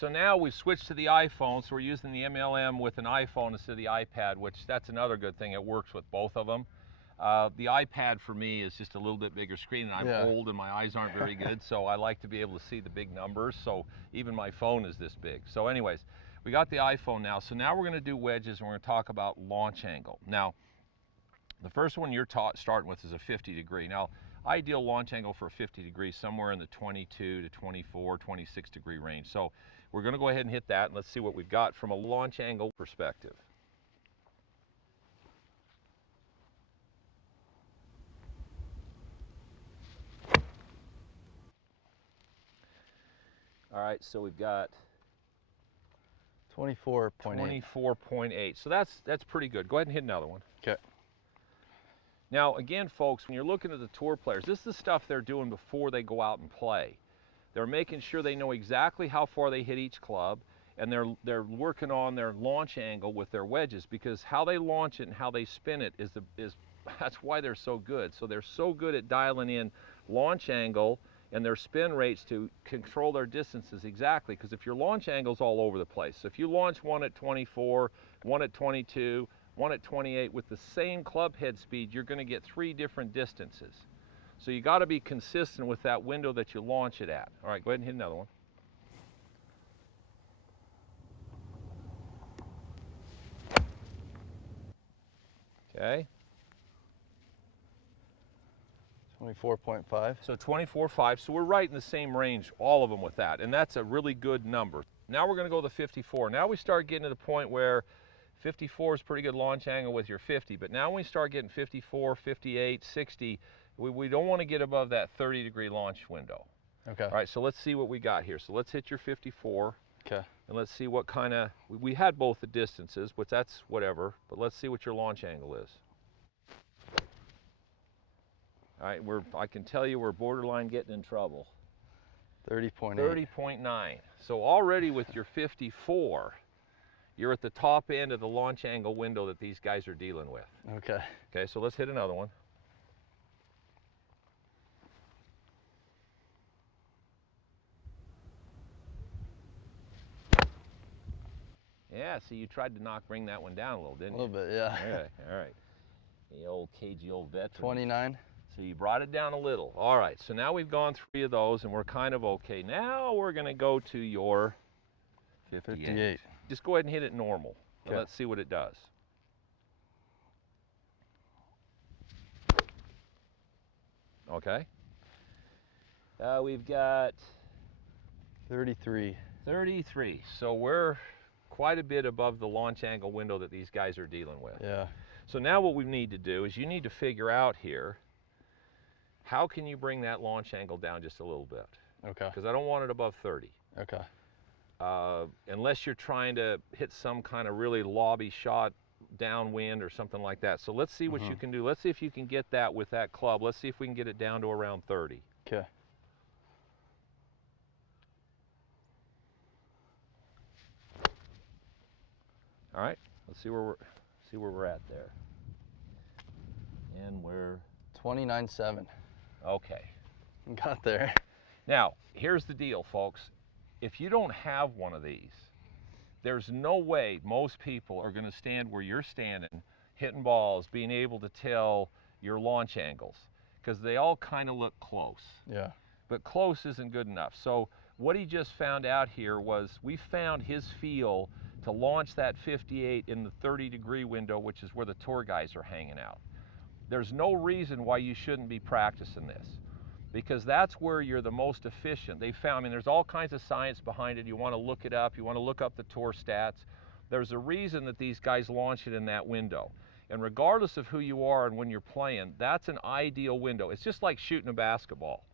So now we've switched to the iPhone, so we're using the MLM with an iPhone instead of the iPad, which that's another good thing. It works with both of them. The iPad for me is just a little bit bigger screen, and I'm old and my eyes aren't very good, so I like to be able to see the big numbers, so even my phone is this big. So anyways, we got the iPhone now, so now we're going to do wedges, and we're going to talk about launch angle. Now, the first one you're starting with is a 50 degree. Now, ideal launch angle for a 50 degree, somewhere in the 22 to 24, 26 degree range. So we're going to go ahead and hit that, and let's see what we've got from a launch angle perspective. All right, so we've got 24.8. 24.8. So that's pretty good. Go ahead and hit another one. Okay. Now, again, folks, when you're looking at the tour players, this is the stuff they're doing before they go out and play. They're making sure they know exactly how far they hit each club, and they're working on their launch angle with their wedges, because how they launch it and how they spin it is that's why they're so good. So they're so good at dialing in launch angle and their spin rates to control their distances exactly, because if your launch angle's all over the place, so if you launch one at 24, one at 22, one at 28 with the same club head speed, you're going to get 3 different distances. So you got to be consistent with that window that you launch it at. All right, go ahead and hit another one. Okay. 24.5. So 24.5. So we're right in the same range, all of them with that, and that's a really good number. Now we're going to go to 54. Now we start getting to the point where 54 is pretty good launch angle with your 50, but now when we start getting 54, 58, 60, we don't want to get above that 30 degree launch window. Okay. All right, so let's see what we got here. So let's hit your 54. Okay. And let's see what kind of, we had both the distances, but that's whatever, but let's see what your launch angle is. All right, I can tell you we're borderline getting in trouble. 30.8. 30.9. So already with your 54, you're at the top end of the launch angle window that these guys are dealing with. Okay. Okay, so let's hit another one. Yeah, see, you tried to bring that one down a little, didn't you? A little bit, yeah. Okay, all right. The old cagey old veteran. 29. So you brought it down a little. All right, so now we've gone 3 of those and we're kind of okay. Now we're going to go to your 58. Just go ahead and hit it normal. Okay. And let's see what it does. Okay. We've got 33. 33. So we're quite a bit above the launch angle window that these guys are dealing with. Yeah. So now what we need to do is you need to figure out here, how can you bring that launch angle down just a little bit? Okay. Because I don't want it above 30. Okay. Unless you're trying to hit some kind of really lobby shot downwind or something like that. So let's see what you can do. Let's see if you can get that with that club. Let's see if we can get it down to around 30. Okay. All right, let's see where we're at there. And we're 29.7. okay. Got there. Now, here's the deal, folks. If you don't have one of these, there's no way most people are going to stand where you're standing, hitting balls, being able to tell your launch angles, because they all kind of look close. Yeah. But close isn't good enough. So what he just found out here was we found his feel to launch that 58 in the 30 degree window, which is where the tour guys are hanging out. There's no reason why you shouldn't be practicing this, because that's where you're the most efficient. They found, I mean, there's all kinds of science behind it. You want to look it up. You want to look up the tour stats. There's a reason that these guys launch it in that window. And regardless of who you are and when you're playing, that's an ideal window. It's just like shooting a basketball.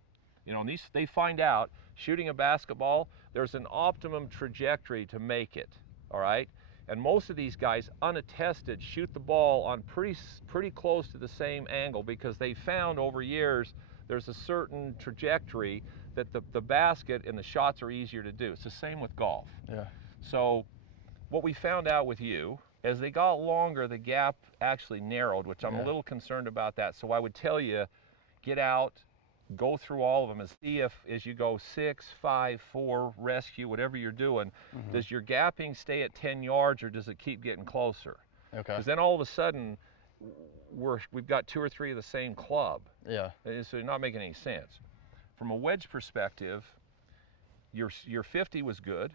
You know, and they find out shooting a basketball, there's an optimum trajectory to make it, all right? And most of these guys, unattested, shoot the ball on pretty close to the same angle, because they found over years there's a certain trajectory that the basket and the shots are easier to do. It's the same with golf. Yeah. So what we found out with you, as they got longer, the gap actually narrowed, which I'm a little concerned about that. So I would tell you, get out, go through all of them and see if, as you go 6, 5, 4, rescue, whatever you're doing, does your gapping stay at 10 yards or does it keep getting closer? Okay. Because then all of a sudden, we've got 2 or 3 of the same club. Yeah. So you're not making any sense. From a wedge perspective, your 50 was good.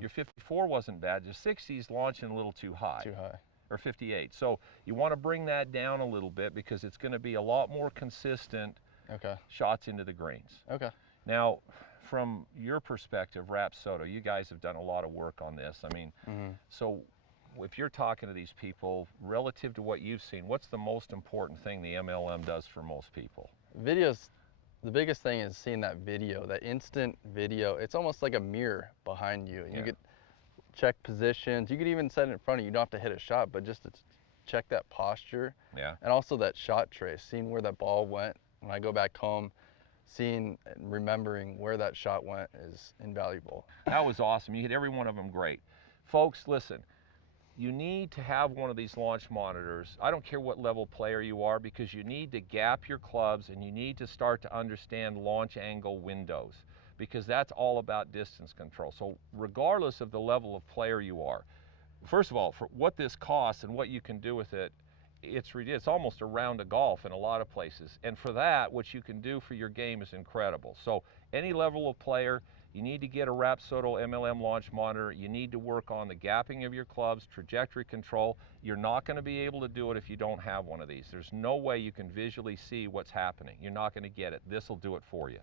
Your 54 wasn't bad. Your 60 is launching a little too high. Too high. Or 58. So you want to bring that down a little bit because it's going to be a lot more consistent Okay. shots into the greens. Okay. Now, from your perspective, Rapsodo, you guys have done a lot of work on this. I mean, so if you're talking to these people, relative to what you've seen, what's the most important thing the MLM does for most people? Videos, the biggest thing is seeing that video, that instant video. It's almost like a mirror behind you. You could check positions. You could even set it in front of you. You don't have to hit a shot, but just to check that posture. Yeah. And also that shot trace, seeing where that ball went. When I go back home, seeing and remembering where that shot went is invaluable. That was awesome. You hit every one of them great. Folks, listen, you need to have one of these launch monitors. I don't care what level player you are, because you need to gap your clubs and you need to start to understand launch angle windows, because that's all about distance control. So regardless of the level of player you are, first of all, for what this costs and what you can do with it, it's almost a round of golf in a lot of places. And for that, what you can do for your game is incredible. So any level of player, you need to get a Rapsodo MLM launch monitor. You need to work on the gapping of your clubs, trajectory control. You're not going to be able to do it if you don't have one of these. There's no way you can visually see what's happening. You're not going to get it. This will do it for you.